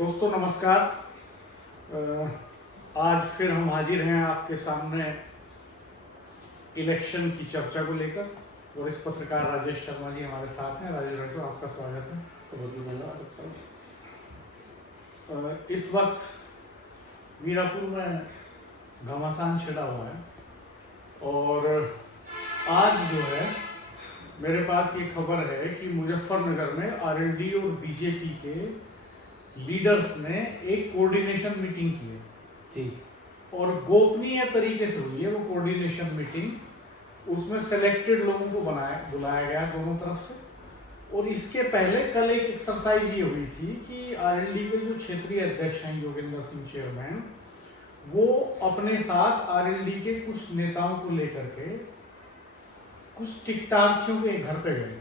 दोस्तों नमस्कार। आज फिर हम हाजिर हैं आपके सामने इलेक्शन की चर्चा को लेकर, और इस पत्रकार राजेश शर्मा जी हमारे साथ हैं। राजेश भाई साहब, आपका स्वागत है। तो बहुत धन्यवाद। इस वक्त मीरापुर में घमासान छिड़ा हुआ है, और आज जो है मेरे पास ये खबर है कि मुजफ्फरनगर में आरएलडी और बीजेपी के लीडर्स ने एक कोऑर्डिनेशन मीटिंग की है जी, और गोपनीय तरीके से हुई है वो कोऑर्डिनेशन मीटिंग। उसमें सेलेक्टेड लोगों को बुलाया गया दोनों तरफ से। और इसके पहले कल एक एक्सरसाइज ये हुई थी कि आरएलडी के जो क्षेत्रीय अध्यक्ष हैं योगेंद्र सिंह चेयरमैन, वो अपने साथ आरएलडी के कुछ नेताओं को लेकर के कुछ टिकटार्थियों के घर पे गए।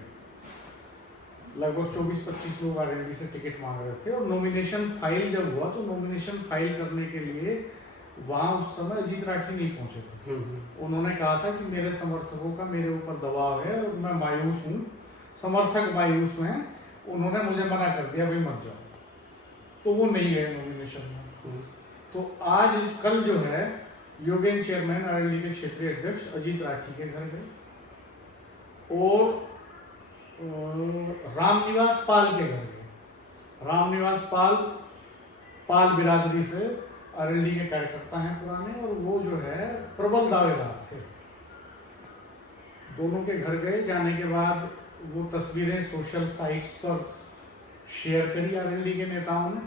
लगभग 24-25 लोग आरएलडी से टिकट मांग रहे थे, और नॉमिनेशन फाइल जब हुआ तो नॉमिनेशन फाइल करने के लिए वहां उस समय अजीत राठी नहीं पहुंचे थे। उन्होंने कहा था कि मेरे समर्थकों का मेरे ऊपर दबाव है और मैं मायूस हूँ, समर्थक मायूस हैं, उन्होंने मुझे मना कर दिया भाई मत जाओ, तो वो नहीं गए नॉमिनेशन में। तो आज कल जो है योगेंद्र चेयरमैन आरएलडी के क्षेत्रीय अध्यक्ष अजीत राठी के घर गए, और रामनिवास पाल के घर गए। रामनिवास पाल बिरादरी से आरएलडी के कार्यकर्ता हैं पुराने, और वो जो है प्रबल दावेदार थे। दोनों के घर गए, जाने के बाद वो तस्वीरें सोशल साइट्स पर शेयर करी आरएलडी के नेताओं ने,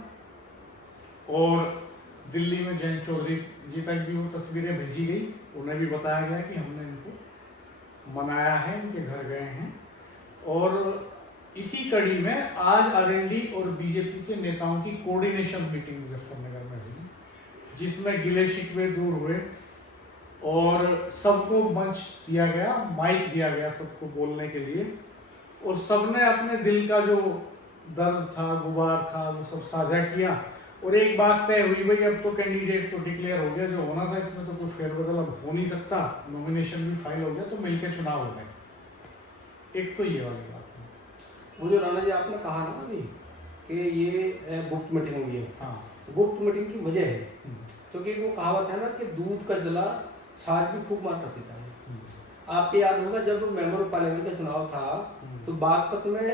और दिल्ली में जयंत चौधरी जी तक भी वो तस्वीरें भेजी गई। उन्हें भी बताया गया कि हमने इनको मनाया है, इनके घर गए हैं। और इसी कड़ी में आज आरएलडी और बीजेपी के नेताओं की कोऑर्डिनेशन मीटिंग मुजफ्फरनगर में हुई, जिसमें गिले शिकवे दूर हुए और सबको मंच दिया गया, माइक दिया गया सबको बोलने के लिए, और सबने अपने दिल का जो दर्द था, गुबार था, वो सब साझा किया। और एक बात तय हुई, भाई अब तो कैंडिडेट तो डिक्लेयर हो गया, जो होना था इसमें तो कुछ फेरबदल अब हो नहीं सकता, नॉमिनेशन भी फाइल हो गया, तो मिलकर चुनाव हो गए। एक तो ये वाली बात है। वो जो राणा जी आपने कहा ना अभी कि ये गुप्त मीटिंग हुई है, हाँ, गुप्त मीटिंग की वजह है क्योंकि वो कहावत है ना कि दूध का जला छाछ भी फूंक मार कर देता है। आपको याद होगा जब मेंबर ऑफ पार्लियामेंट का चुनाव था तो बागपत में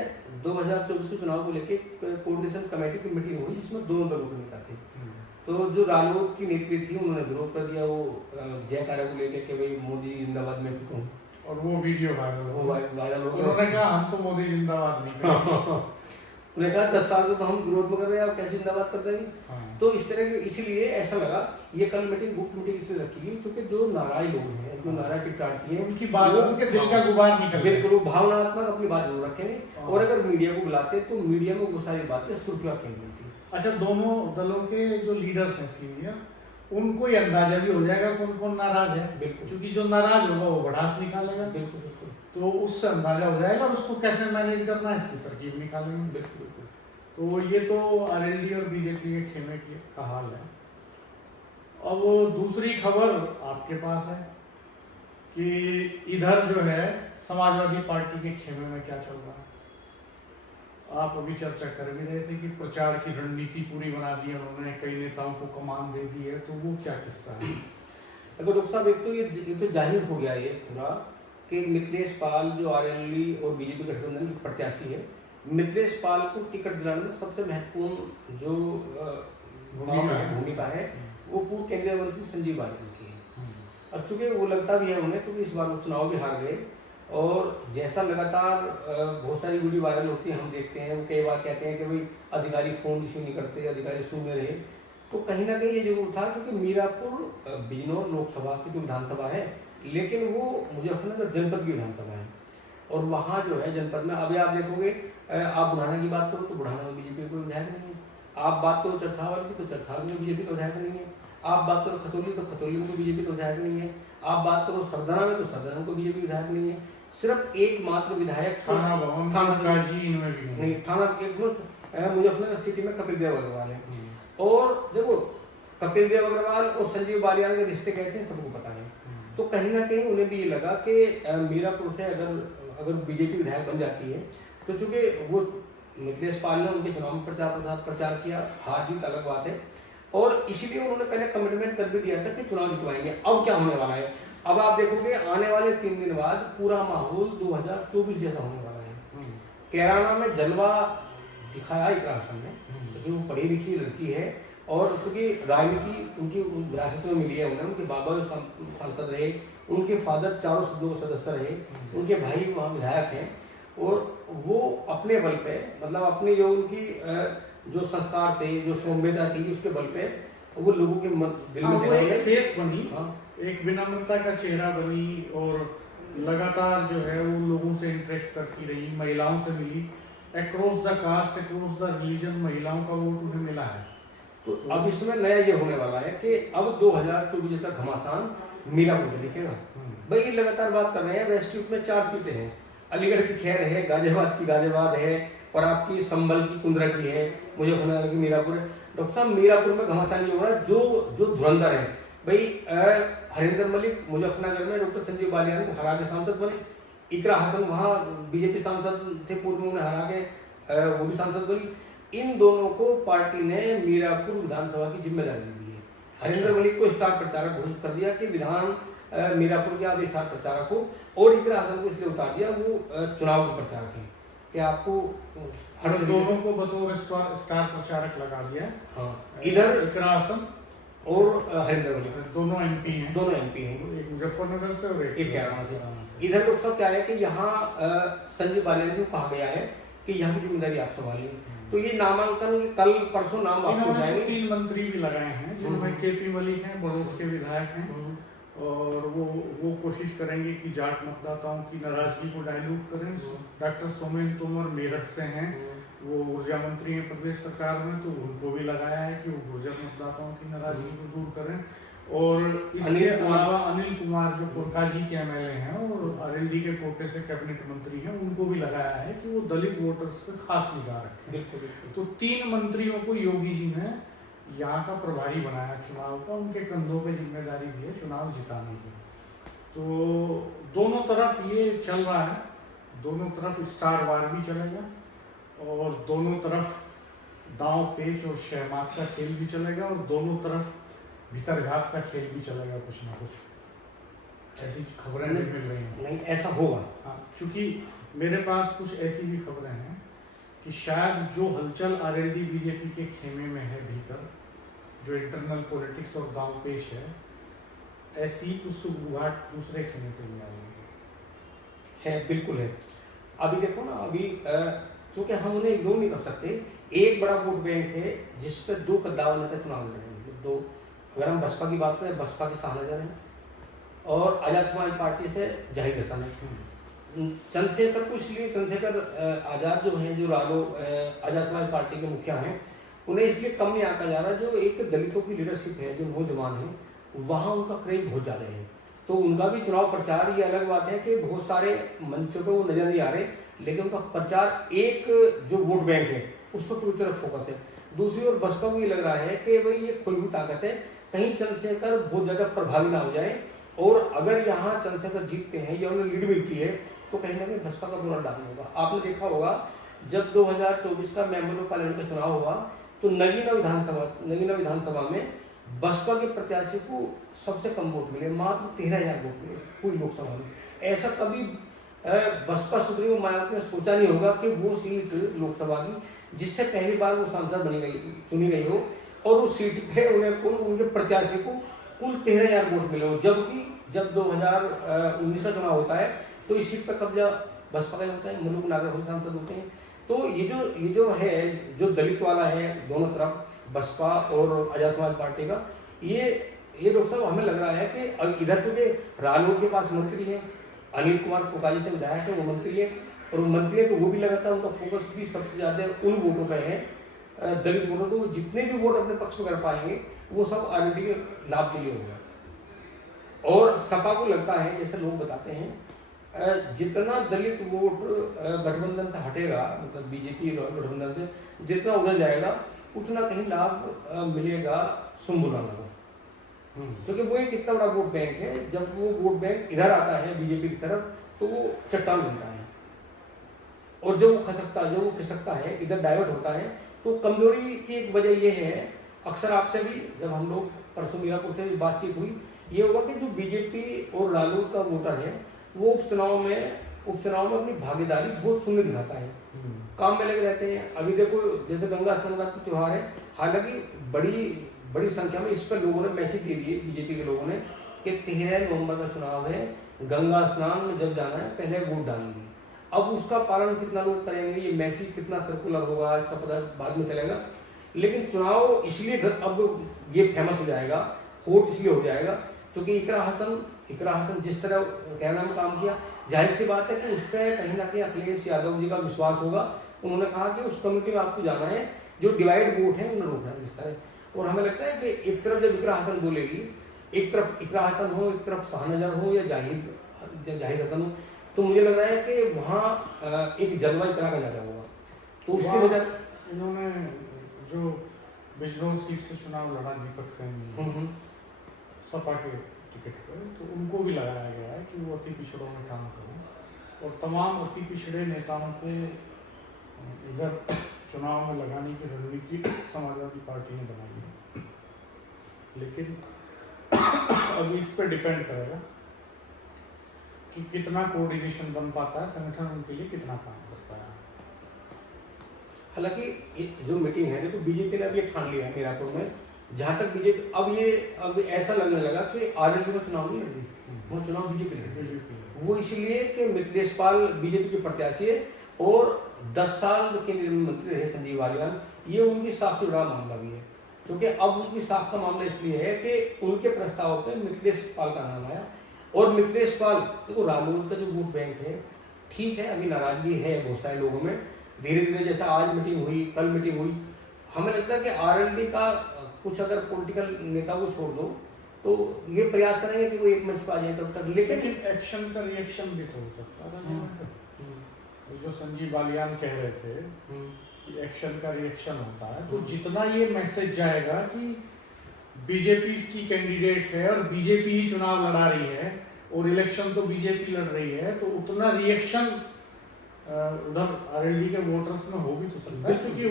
2024 के चुनाव को लेकर कोऑर्डिनेशन कमेटी की मीटिंग हुई, जिसमें दोनों दलों के नेता थे। तो जो रालोद की नेत्री थी उन्होंने विरोध कर दिया वो जयकारा को लेकर के भाई मोदी जिंदाबाद में कहूँ, और वो वीडियो वायरल हो गया। उन्होंने कहा हम तो मोदी जिंदाबाद नहीं करेंगे। उन्होंने कहा 10 साल से तो हम विरोध में कर रहे हैं, आप कैसे जिंदाबाद कर देंगे। हाँ। तो इस तरह के इसीलिए ऐसा लगा ये कल मीटिंग गुप्त मीटिंग इसलिए रखी गई क्योंकि जो नाराज लोग हैं, जो नाराज टिकटार्थी हैं, उनकी बातों के दिल का गुबार निकल बिल्कुल भावनात्मक अपनी बात जरूर रखेंगे। और अगर मीडिया को बुलाते तो मीडिया में वो सारी बातें सुर्खियां केंद्रित मिलती। अच्छा, दोनों दलों के जो लीडर्स हैं सीनियर, उनको ये अंदाजा भी हो जाएगा कौन कौन नाराज है। बिल्कुल, क्योंकि जो नाराज होगा वो भड़ास निकालेगा। बिल्कुल बिल्कुल, तो उससे अंदाजा हो जाएगा, और उसको कैसे मैनेज करना है इसकी तरकीब निकालेंगे। बिल्कुल बिल्कुल। तो ये तो आरएलडी और बीजेपी के खेमे का हाल है। अब दूसरी खबर आपके पास है कि इधर जो है समाजवादी पार्टी के खेमे में क्या चल रहा है। आप अभी चर्चा कर भी रहे थे कि प्रचार की रणनीति पूरी बना दी है उन्होंने, कई नेताओं को कमान दे दी है, तो वो क्या किस्सा है? अगर डॉक्टर साहब एक तो ये तो जाहिर हो गया ये पूरा कि मिथिलेश पाल जो आरएलडी और बीजेपी गठबंधन के प्रत्याशी है, मिथिलेश पाल को टिकट दिलाने में सबसे महत्वपूर्ण जो भूमिका है वो पूर्व केंद्रीय मंत्री संजीव बालियान की है। अब चूंकि वो लगता भी है उन्हें क्योंकि इस बार वो चुनाव भी हार गए, और जैसा लगातार बहुत सारी वीडियो वायरल होती है हम देखते हैं, वो कई बार कहते हैं कि भाई अधिकारी फोन रिसीव नहीं करते, अधिकारी शून्य रहे। तो कहीं ना कहीं ये जरूर था क्योंकि मीरापुर बिजनौर लोकसभा की जो विधानसभा है, लेकिन वो मुजफ्फरनगर जनपद की विधानसभा है, और वहाँ जो है जनपद में अभी आप देखोगे, आप बुढ़ाना की बात करो तो बुढ़ाना में बीजेपी कोई विधायक नहीं है, आप बात करो चरथावल की तो चरथावल में बीजेपी का विधायक नहीं है, आप बात करो खतौली तो खतौली में कोई बीजेपी का विधायक नहीं है, आप बात करो सरदाना में तो सरदाना में कोई बीजेपी विधायक नहीं है। सिर्फ एकमात्र विधायक थाना मुजफ्फरनगर सिटी में कपिल देव अग्रवाल है। और देखो कपिल देव अग्रवाल और संजीव बालियान के रिश्ते कैसे हैं सबको पता है। तो कहीं ना कहीं उन्हें भी ये लगा कि मीरापुर से अगर बीजेपी विधायक बन जाती है तो चूंकि वो मिथिलेश पाल ने उनके चुनाव में प्रचार किया, हार जीत अलग बात है, और इसीलिए उन्होंने पहले कमिटमेंट कर भी दिया था कि चुनाव जितवाएंगे। अब क्या होने वाला है, अब आप देखोगे आने वाले 3 दिन बाद पूरा माहौल 2024 जैसा होने वाला है। कैराना में जलवा दिखाया इकरा हसन ने, क्योंकि वो पढ़ी लिखी लड़की है और क्योंकि राजनीति उनकी विरासत में मिली है उन्हें, उनके बाबा सांसद रहे, उनके फादर चारों सदनों के सदस्य रहे, उनके भाई वहाँ विधायक हैं, और वो अपने बल पे, मतलब अपने जो उनकी जो संस्कार थे, जो सौम्यता थी, उसके बल पे वो लोगों के दिल में वो एक फेस बनी, हाँ, एक विनम्रता का चेहरा बनी, और लगातार जो है वो लोगों से इंटरेक्ट करती रही, महिलाओं से मिली, across the caste, across the religion महिलाओं का वोट उन्हें मिला है। तो अब इसमें नया ये होने वाला है कि अब 2024 जैसा घमासान मीरापुर में दिखेगा। भाई लगातार बात कर रहे हैं, वेस्ट यूपी में 4 सीटें हैं, अलीगढ़ की खैर है, गाजियाबाद की गाजियाबाद है, और आपकी संभल की कुंदरा की है, मुजफ्फरनगर की मीरापुर है। डॉक्टर साहब मीरापुर में घमासान ये हो रहा है, जो धुरंधर है भाई, हरिंदर मलिक मुजफ्फरनगर में डॉक्टर संजीव बालियान को हरा के सांसद बने, इकरा हसन वहाँ बीजेपी सांसद थे पूर्व में, उन्हें हरा के वो भी सांसद बनी। इन दोनों को पार्टी ने मीरापुर विधानसभा की जिम्मेदारी दी है। हरिंदर मलिक को स्टार प्रचारक घोषित कर दिया कि मीरापुर के आप स्टार प्रचारक हो, और इकरा हसन को इसलिए उतार दिया, वो चुनाव के प्रचारक है कि आपको हर दोनों को बतौर स्टार प्रचारक लगा दिया। हाँ, इधर इकरा हसन और हरिंदर मलिक दोनों एमपी हैं, एक मुजफ्फरनगर से और एक कैराना से। इधर लोग सब क्या है कि यहाँ संजीव बालियान को कहा गया है कि यहाँ की जिम्मेदारी आप संभालिए, तो ये नामांकन कल परसों नाम वापस हो जाएंगे। 3 मंत्री भी लगाए हैं, जिनमें केपी मलिक हैं, बड़ौद के विधायक हैं, और वो कोशिश करेंगे कि जाट मतदाताओं की नाराजगी को डाइल्यूट करें। डॉक्टर सोमेन तोमर मेरठ से हैं, वो ऊर्जा मंत्री हैं प्रदेश सरकार में, तो उनको भी लगाया है कि वो गुर्जर मतदाताओं की नाराजगी को दूर करें। और इसके अलावा अनिल कुमार जो पुरकाजी के एमएलए हैं और आरएलडी के कोटे से कैबिनेट मंत्री हैं, उनको भी लगाया है कि वो दलित वोटर्स पर खास निगाह रखें। तो 3 मंत्रियों को योगी जी ने यहाँ का प्रभारी बनाया चुनाव का, उनके कंधों पे जिम्मेदारी दी है चुनाव जिताने की। तो दोनों तरफ ये चल रहा है, दोनों तरफ स्टार वार भी चलेगा, और दोनों तरफ दांव पेच और शहमात का खेल भी चलेगा, और दोनों तरफ भीतरघात का खेल भी चलेगा, कुछ ना कुछ ऐसी खबरें भी मिल रही हैं। नहीं, ऐसा होगा। हाँ, चूंकि मेरे पास कुछ ऐसी भी खबरें हैं कि शायद जो हलचल आरएलडी बीजेपी के खेमे में है भीतर, जो इंटरनल पॉलिटिक्स और दांव पेच है, ऐसी कुछ सुगबुगाहट दूसरे खेमे से भी आ रही है। बिल्कुल है। अभी देखो ना, अभी चूंकि हम उन्हें इग्नोर नहीं कर सकते, एक बड़ा वोट बैंक है जिस पर 2 कद्दावर नेता चुनाव लड़ेंगे। 2, अगर हम बसपा की बात करें, बसपा के शाहनजर हैं, और आजाद समाज पार्टी से जाहिर हसन है। चंद्रशेखर को इसलिए, चंद्रशेखर आजाद जो हैं, जो आजाद समाज पार्टी के मुखिया हैं, उन्हें इसलिए कम नहीं आंका जा रहा, जो एक दलितों की लीडरशिप है, जो नौजवान है, वहाँ उनका क्रेज बहुत ज़्यादा है। तो उनका भी चुनाव प्रचार, ये अलग बात है कि बहुत सारे मंचों पे वो नजर नहीं आ रहे, लेकिन उनका प्रचार एक जो वोट बैंक है उस पर पूरी तरह फोकस है। दूसरी ओर बसपा को ये लग रहा है कि भाई ये खोई हुई ताकत है, कहीं चंद्रशेखर बहुत ज़्यादा प्रभावी ना हो जाए, और अगर यहाँ चंद्रशेखर जीतते हैं या उन्हें लीड मिलती है तो कहीं ना कहीं बसपा का बुरा डाउन होगा। आपने देखा होगा जब 2024 का मेंबर ऑफ पार्लियामेंट का चुनाव हुआ, तो नगीना विधानसभा में बसपा के प्रत्याशी को सबसे कम वोट मिले, मात्र 13,000 वोट मिले पूरी लोकसभा में। ऐसा कभी बसपा सुप्रीमो मायावती ने सोचा नहीं होगा कि वो सीट लोकसभा की, जिससे पहली बार वो सांसद चुनी गई हो, और उस सीट पे उन्हें उनके प्रत्याशी को कुल 13,000 वोट मिले हो। जबकि जब 2019 का चुनाव होता है तो इस सीट पर कब्जा बसपा का होता है, मुलुक नागर सांसद होते हैं। तो ये जो है, जो दलित वाला है दोनों तरफ, बसपा और आजाद समाज पार्टी का, ये डॉक्टर साहब हमें लग रहा है कि इधर चूंकि रालोद के पास मंत्री है, अनिल कुमार पुरकाजी से विधायक है, वो मंत्री है, और वो मंत्री है तो वो भी लगातार उनका फोकस भी सबसे ज्यादा उन वोटों पर है, दलित वोटों को जितने भी वोट अपने पक्ष में कर पाएंगे वो सब आरएलडी के लाभ के लिए होगा। और सपा को लगता है, जैसे लोग बताते हैं, जितना दलित वोट गठबंधन से हटेगा, मतलब बीजेपी गठबंधन से जितना उधर जाएगा, उतना कहीं लाभ मिलेगा सुम्बुलाना को, क्योंकि वो एक इतना बड़ा वोट बैंक है। जब वो वोट बैंक इधर आता है बीजेपी की तरफ, तो वो चट्टान बनता है। और जब वो खिसकता है, इधर डाइवर्ट होता है, तो कमजोरी की एक वजह ये है, अक्सर आपसे भी जब हम लोग परसों मीरापुर से बातचीत हुई, ये होगा कि जो बीजेपी और रालोद का वोटर है वो उपचुनाव में अपनी भागीदारी बहुत शून्य दिखाता है, काम में लगे रहते हैं। अभी देखो जैसे गंगा स्नान का त्योहार है, हालांकि बड़ी संख्या में इस पर लोगों ने मैसेज दे दिए, बीजेपी के लोगों ने, कि 13 नवंबर का चुनाव है, गंगा स्नान में जब जाना है पहले वोट डालिए। अब उसका पालन कितना लोग करेंगे, ये मैसेज कितना सर्कुलर होगा, इसका पता बाद में चलेगा। लेकिन चुनाव इसलिए अब ये फेमस हो जाएगा, हॉट इसलिए हो जाएगा क्योंकि इकरा हसन जिस तरह कहना में काम किया, जाहिर सी बात है कि उस पर कहीं ना कहीं अखिलेश यादव जी का विश्वास होगा। उन्होंने कहा कि उस कमेटी में आपको जाना है, जो डिवाइड वोट है उन्हें रोकना है इस तरह। और हमें लगता है कि एक तरफ जब इकरा हसन बोलेगी, एक तरफ इकरा हसन हो, एक तरफ शाहनजर हो या जाहिद हसन हो, तो मुझे लग रहा है कि वहाँ एक जलवा इकरा का ज्यादा होगा। तो उसकी वजह इन्होंने जो बिजनौर सीट से चुनाव लड़ा दीपक सेन सपा के टिकट पर, तो उनको भी लगाया गया है कि वो अति पिछड़ों में काम करें और तमाम अति पिछड़े नेताओं को इधर चुनाव में लगाने की रणनीति समाजवादी पार्टी ने बनाई है। लेकिन अब इस पर डिपेंड करेगा कि कितना कोऑर्डिनेशन बन पाता है, संगठन उनके लिए कितना काम करता है। हालांकि जो मीटिंग है, देखो बीजेपी ने अभी ठान लिया है मीरापुर में, जहां तक बीजेपी अब ऐसा लगने लगा कि आरएलडी में चुनाव नहीं लड़ रही, वो चुनाव बीजेपी लड़। वो इसलिए कि मिथिलेश पाल बीजेपी के प्रत्याशी है और 10 साल जो केंद्रीय मंत्री रहे संजीव बालियान, ये उनकी साख से जुड़ा मामला भी है। क्योंकि अब उनकी साख का मामला इसलिए है कि उनके प्रस्ताव पर मिथिलेश पाल का नाम आया। और मिथिलेश पाल, देखो रालोद का जो वोट बैंक है, ठीक है, अभी नाराजगी है बहुत सारे लोगों में, धीरे धीरे जैसा आज मीटिंग हुई, कल मीटिंग हुई, हमें लगता है कि आरएलडी का कुछ अगर पॉलिटिकल नेता को छोड़ दो तो ये प्रयास करेंगे कि वो एक मंच पर आ जाए तब तक। लेकिन एक्शन का रिएक्शन भी तो हो सकता है। जो संजीव बालियान कह रहे थे कि एक्शन का रिएक्शन होता है, तो जितना ये मैसेज जाएगा कि बीजेपी की कैंडिडेट है और बीजेपी ही चुनाव लड़ा रही है और इलेक्शन तो बीजेपी लड़ रही है, तो उतना रिएक्शन उधर आरएलडी के वोटर्स में हो भी तो सकता है, क्योंकि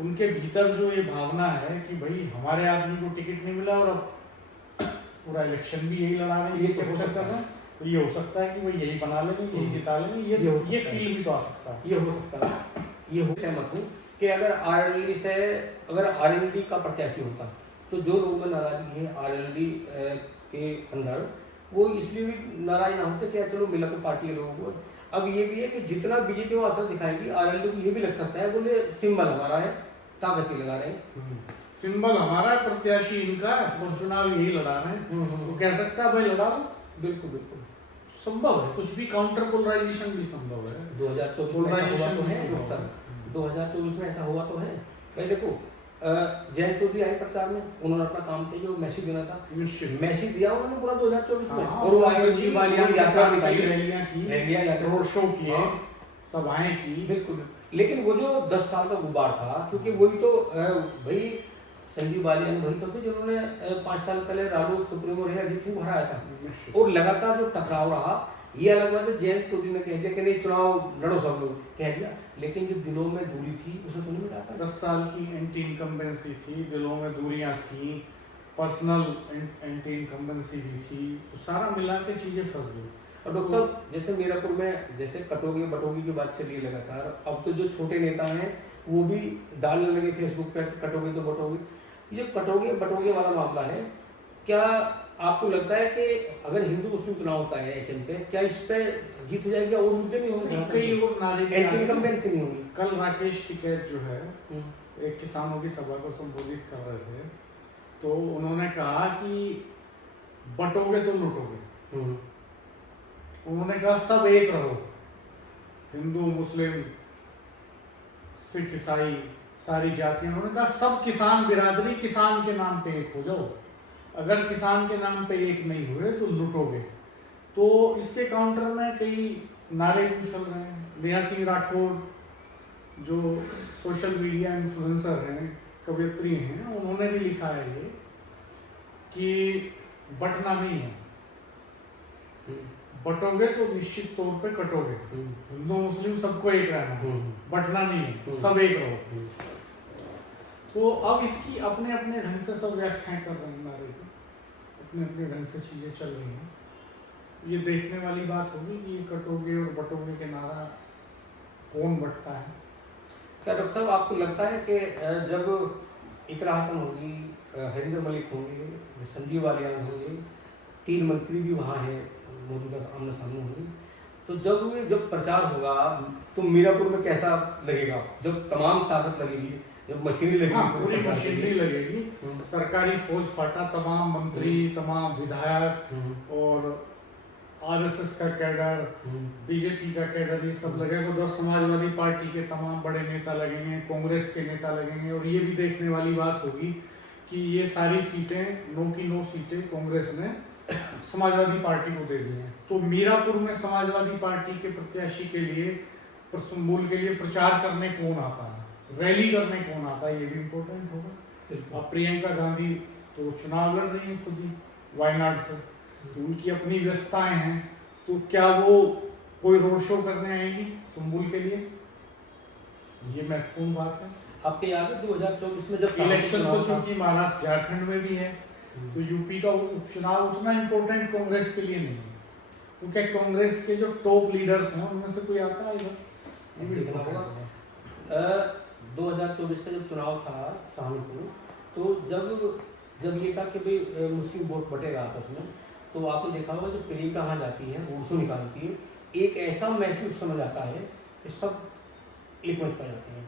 उनके भीतर जो ये भावना है कि भाई हमारे आदमी को टिकट नहीं मिला और अब पूरा इलेक्शन भी यही लड़ा रहे हैं, ये कैसे कर रहे हैं, तो ये हो सकता है कि भाई यही बना लेंगे, यही जिता लेंगे, ये फील भी तो आ सकता है। ये हो सकता है, ये हो सहमत हूँ कि अगर आरएलडी का प्रत्याशी होता तो जो लोग में नाराजगी है आरएलडी के अंदर, वो इसलिए भी नाराज ना होते कि चलो मिला तो पार्टी के लोगों को। अब ये भी है कि जितना बीजेपी में असर दिखाएगी, आरएलडी को ये भी लग सकता है बोले सिंबल हमारा है, ताकत ही लगा रहे हैं, सिंबल हमारा है, प्रत्याशी इनका है और चुनाव यही लड़ा रहे हैं, वो कह सकता है भाई लड़ा लो। बिल्कुल बिल्कुल संभव है, कुछ भी काउंटर पोलराइजेशन भी संभव है। 2024 में ऐसा हुआ तो है भाई। देखो जयंत चौधरी आई प्रचार में, उन्होंने अपना काम किया, जो मैसेज देना था मैसेज दिया उन्होंने पूरा 2024 में, और वो आए रोड शो किए, सभाएं की, बिल्कुल। लेकिन वो जो 10 साल का गुब्बार था, क्योंकि वही तो भाई संजीव बालियान वही तो थे जिन्होंने 5 साल पहले रालोद सुप्रीमो रहे अजीत सिंह को हराया था, और लगातार जो टकराव रहा, ये अलग बात है जयंत चौधरी ने कह दिया कि नहीं चुनाव लड़ो सब लोग, कह दिया, लेकिन जो दिलों में दूरी थी उसे तो नहीं मिटा पाया। 10 साल की एंटी इनकम्बेंसी थी, दिलों में दूरियां थी, पर्सनल एंटी इनकम्बेंसी भी थी, तो सारा मिला के चीजें फंस गई। और डॉक्टर साहब जैसे मीरापुर में जैसे कटोगी बटोगी की बात चली लगातार, अब तो जो छोटे नेता हैं वो भी डालने लगे फेसबुक पे कटोगी तो बटोगी। ये कटोगी बटोगी वाला मामला है, क्या आपको लगता है कि अगर हिंदू मुस्लिम चुनाव होता है एचएम पे, क्या इस पे जीत हो जाएगी और मुद्दे नहीं होंगे, कई और नारे एंटी इनकम्बेंसी नहीं होगी? कल राकेश टिकैत जो है एक किसानों की सभा को संबोधित कर रहे थे, तो उन्होंने कहा कि बटोगे तो लूटोगे। उन्होंने कहा सब एक रहो, हिंदू मुस्लिम सिख ईसाई सारी जातियां, उन्होंने कहा सब किसान बिरादरी किसान के नाम पे एक हो जाओ, अगर किसान के नाम पे एक नहीं हुए तो लूटोगे। तो इसके काउंटर में कई नारे भी चल रहे हैं। नेहा सिंह राठौर जो सोशल मीडिया इन्फ्लुएंसर हैं, कवयित्री हैं, उन्होंने भी लिखा है ये कि बटना नहीं है, बटोगे तो निश्चित तौर पे कटोगे। हिंदू मुस्लिम सबको एक रहना, बंटना नहीं है, सब एक रहो। तो अब इसकी अपने अपने ढंग से सब व्याख्याएं कर रहे हैं नारे की, अपने अपने ढंग से चीजें चल रही हैं। ये देखने वाली बात होगी कि ये कटोगे और बटोगे के नारा कौन बटता है। क्या डॉक्टर साहब आपको लगता है कि जब इकरा हसन होगी, हरिंदर मलिक होंगे, संजीव बालियान होंगे, 3 मंत्री भी वहाँ हैं मौजूदा आमने सामने होंगे, तो जब प्रचार होगा तो मीरापुर में कैसा लगेगा? जब तमाम ताकत लगेगी, जब मशीनरी लगेगी, हाँ, पूरी मशीनरी लगेगी, सरकारी फौज फाटा, तमाम मंत्री, तमाम विधायक और आरएसएस का कैडर, बीजेपी का कैडर, ये सब लगेगा। उधर समाजवादी पार्टी के तमाम बड़े नेता लगेंगे, कांग्रेस के नेता लगेंगे। और ये भी देखने वाली बात होगी कि ये सारी सीटें 9 की 9 सीटें कांग्रेस ने समाजवादी पार्टी को दे दी हैं। तो मीरापुर में समाजवादी पार्टी के प्रत्याशी के लिए, संबुल के लिए प्रचार करने कौन आता है, रैली करने कौन आता है, ये भी इम्पोर्टेंट होगा। अब प्रियंका गांधी तो चुनाव लड़ रही है खुद ही वायनाड से, तो उनकी अपनी व्यस्तताएं हैं, तो क्या वो कोई रोड शो करने आएंगी संबुल के लिए, ये महत्वपूर्ण बात है। आपके याद है 2024 में जब इलेक्शन तो चूंकि महाराष्ट्र झारखंड में भी है, तो यूपी का उपचुनाव उतना इम्पोर्टेंट कांग्रेस के लिए नहीं है। तो क्या कांग्रेस के जो टॉप लीडर्स हैं उनमें से कोई आता है इधर? 2024 का जब चुनाव था शाहपुर, तो जब ये था कि भाई मुस्लिम वोट बटेगा आपस में, तो आपने देखा होगा जब प्रियंका वहाँ जाती है, उर्सू निकालती है, एक ऐसा मैसेज समझ आता है कि सब एक मंच पर जाते हैं,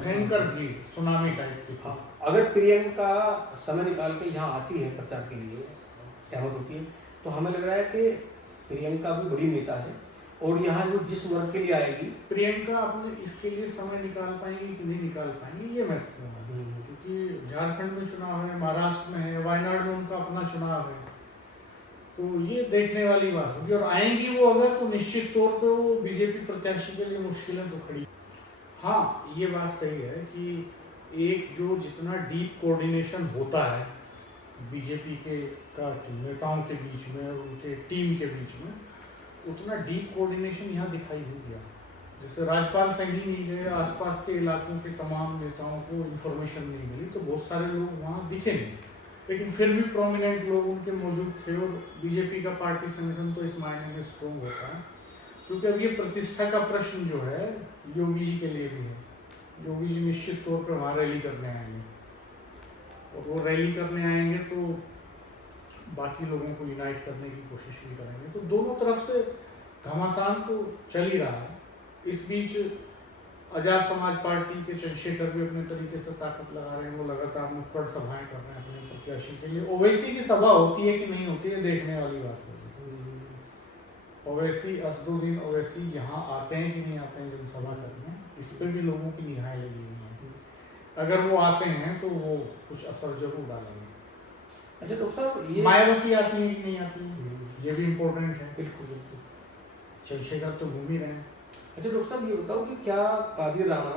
भयंकर भीड़, सुनामी टाइप की। हाँ, अगर प्रियंका समय निकाल के यहाँ आती है प्रचार के लिए, सहमत होती है, तो हमें लग रहा है कि प्रियंका भी बड़ी नेता है और यहाँ वो जिस वर्ग के लिए आएगी, प्रियंका अपने इसके लिए समय निकाल पाएंगी कि नहीं निकाल पाएंगी, ये महत्वपूर्ण है। क्योंकि झारखंड में चुनाव है, महाराष्ट्र में है, वायनाड में उनका अपना चुनाव है, तो ये देखने वाली बात होगी। और आएंगी वो अगर, तो निश्चित तौर पे वो बीजेपी प्रत्याशी के लिए मुश्किलें तो खड़ी। हाँ, ये बात सही है कि एक जो जितना डीप कोऑर्डिनेशन होता है बीजेपी के का नेताओं के बीच में और उनके टीम के बीच में, उतना डीप कोऑर्डिनेशन यहाँ दिखाई नहीं दिया। जैसे राजपाल सही नहीं गए, आसपास के इलाकों के तमाम नेताओं को इन्फॉर्मेशन नहीं मिली, तो बहुत सारे लोग वहाँ दिखे नहीं, लेकिन फिर भी प्रोमिनेंट लोग उनके मौजूद थे। और बीजेपी का पार्टी संगठन तो इस मायने में स्ट्रॉन्ग होता है, क्योंकि अब ये प्रतिष्ठा का प्रश्न जो है योगी जी के लिए भी है। योगी जी निश्चित तौर पर वहाँ रैली करने आएंगे, और वो रैली करने आएंगे तो बाकी लोगों को यूनाइट करने की कोशिश भी करेंगे। तो दोनों तरफ से घमासान तो चल ही रहा है। इस बीच आजाद समाज पार्टी के चंद्रशेखर भी अपने तरीके से ताकत लगा रहे हैं, वो लगातार नुक्कड़ सभाएं कर रहे हैं अपने प्रत्याशी के लिए। ओवैसी की सभा होती है कि नहीं होती है, देखने वाली बात है। ओवैसी असदुद्दीन ओवैसी यहाँ आते हैं कि नहीं आते हैं जनसभा करने, इस पर भी लोगों की निगाहें लगी हुई हैं। अगर वो आते हैं तो वो कुछ असर जरूर डालेंगे। अच्छा डॉक्टर साहब, ये मायावती आती है कि नहीं आती है, ये भी इम्पोर्टेंट है। बिल्कुल बिल्कुल, चंद्रशेखर तो घूम ही रहे हैं। अच्छा डॉक्टर साहब, ये बताओ कि क्या कादिर राणा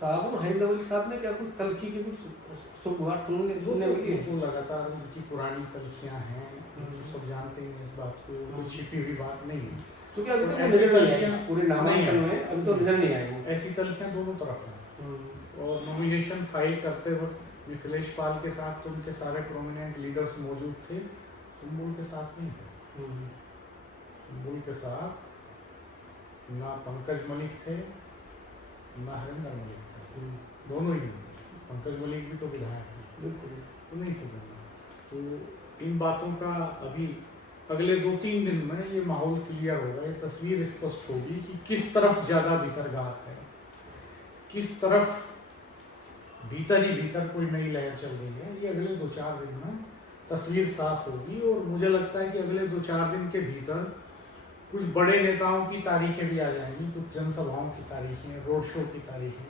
साहब और हरिंदर मलिक साहब ने क्या कुछ तलखी की कुछ सुबह सुनने मिली है? तो लगातार उनकी पुरानी तलखियां हैं, सब जानते हैं इस बात को, कोई छिपी हुई बात नहीं है। क्योंकि अभी तक नजर नहीं आई, पूरे नामांकन में अभी तो नजर नहीं आई। ऐसी तलखियां दोनों तरफ हैं। और नॉमिनेशन फाइल करते वक्त मिथिलेश पाल के साथ तो उनके सारे प्रोमिनेंट लीडर्स मौजूद थे, संबुल के साथ नहीं थे। संबुल के साथ ना पंकज मलिक थे ना हरिंदर मलिक थे, दोनों ही नहीं। पंकज मलिक भी तो विधायक है, बिल्कुल तो नहीं थे दोनों। तो इन बातों का अभी अगले 2-3 दिन में ये माहौल क्लियर होगा, ये तस्वीर स्पष्ट होगी कि किस तरफ ज़्यादा भीतरघात है, किस तरफ भीतर ही भीतर कोई नई लहर चल रही है। ये अगले 2-4 दिन में तस्वीर साफ होगी। और मुझे लगता है कि अगले 2-4 दिन के भीतर कुछ बड़े नेताओं की तारीखें भी आ जाएंगी, कुछ जनसभाओं की तारीखें, रोड शो की तारीखें,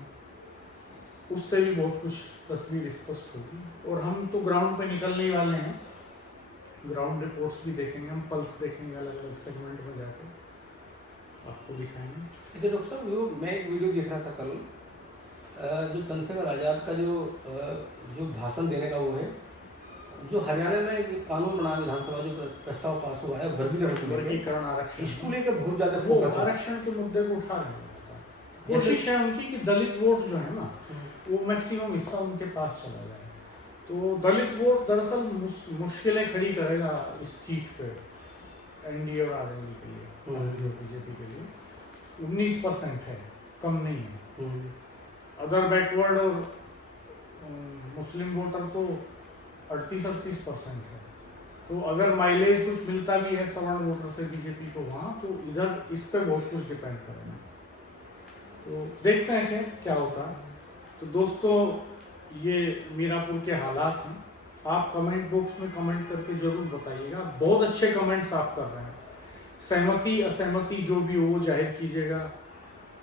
उससे भी बहुत कुछ तस्वीर स्पष्ट होगी। और हम तो ग्राउंड पे निकलने वाले हैं, ग्राउंड रिपोर्ट्स भी देखेंगे, हम पल्स देखेंगे, अलग अलग सेगमेंट में जाके आपको दिखाएंगे। अच्छा डॉक्टर साहब, मैं एक वीडियो देख रहा था कल, जो चंद्रशेखर आज़ाद का जो भाषण देने का वो है, जो हरियाणा में एक कानून बना विधानसभा जो प्रस्ताव पास हुआ है वर्गीकरण को लेकर, वर्गीकरण आरक्षण इसको लेकर बहुत ज्यादा वो फोकस है। आरक्षण के मुद्दे को उठा रहे हैं। कोशिश है उनकी कि दलित वोट जो है ना वो मैक्सिमम हिस्सा उनके पास चला जाए। तो दलित वोट दरअसल मुश्किलें खड़ी करेगा इस सीट पे एनडीए और आरएनडी के लिए, बीजेपी के लिए। 19% है, कम नहीं है। अदर बैकवर्ड और मुस्लिम वोटर तो 38-38% है। तो अगर माइलेज कुछ मिलता भी है सवर्ण वोटर से बीजेपी को वहाँ, तो इधर इस पे बहुत कुछ डिपेंड करेगा। तो देखते हैं क्या होता है। तो दोस्तों ये मीरापुर के हालात हैं। आप कमेंट बॉक्स में कमेंट करके जरूर बताइएगा। बहुत अच्छे कमेंट्स आप कर रहे हैं। सहमति असहमति जो भी हो वो जाहिर कीजिएगा।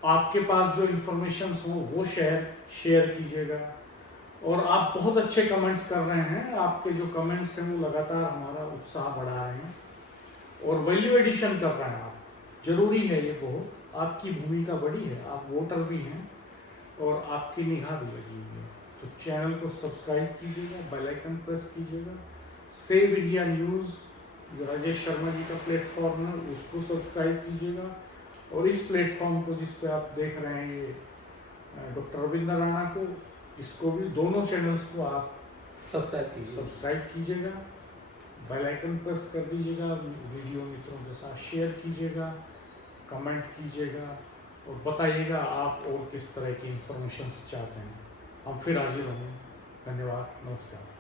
आपके पास जो इन्फॉर्मेशन हो वो शेयर कीजिएगा। और आप बहुत अच्छे कमेंट्स कर रहे हैं। आपके जो कमेंट्स हैं वो लगातार हमारा उत्साह बढ़ा रहे हैं और वैल्यू एडिशन कर रहे हैं आप। जरूरी है ये बहुत, आपकी भूमिका बड़ी है, आप वोटर भी हैं और आपकी निगाह भी लगी हुई है। तो चैनल को सब्सक्राइब कीजिएगा, बेल आइकन प्रेस कीजिएगा। सेव इंडिया न्यूज़ जो राजेश शर्मा जी का प्लेटफॉर्म है उसको सब्सक्राइब कीजिएगा। और इस प्लेटफॉर्म को जिस पे आप देख रहे हैं ये डॉक्टर रविंद्र राणा को, इसको भी, दोनों चैनल्स को आप सब्सक्राइब कीजिएगा, बेल आइकन प्रेस कर दीजिएगा, वीडियो मित्रों के साथ शेयर कीजिएगा, कमेंट कीजिएगा और बताइएगा आप और किस तरह की इंफॉर्मेशन चाहते हैं। हम फिर हाजिर होंगे। धन्यवाद, नमस्कार।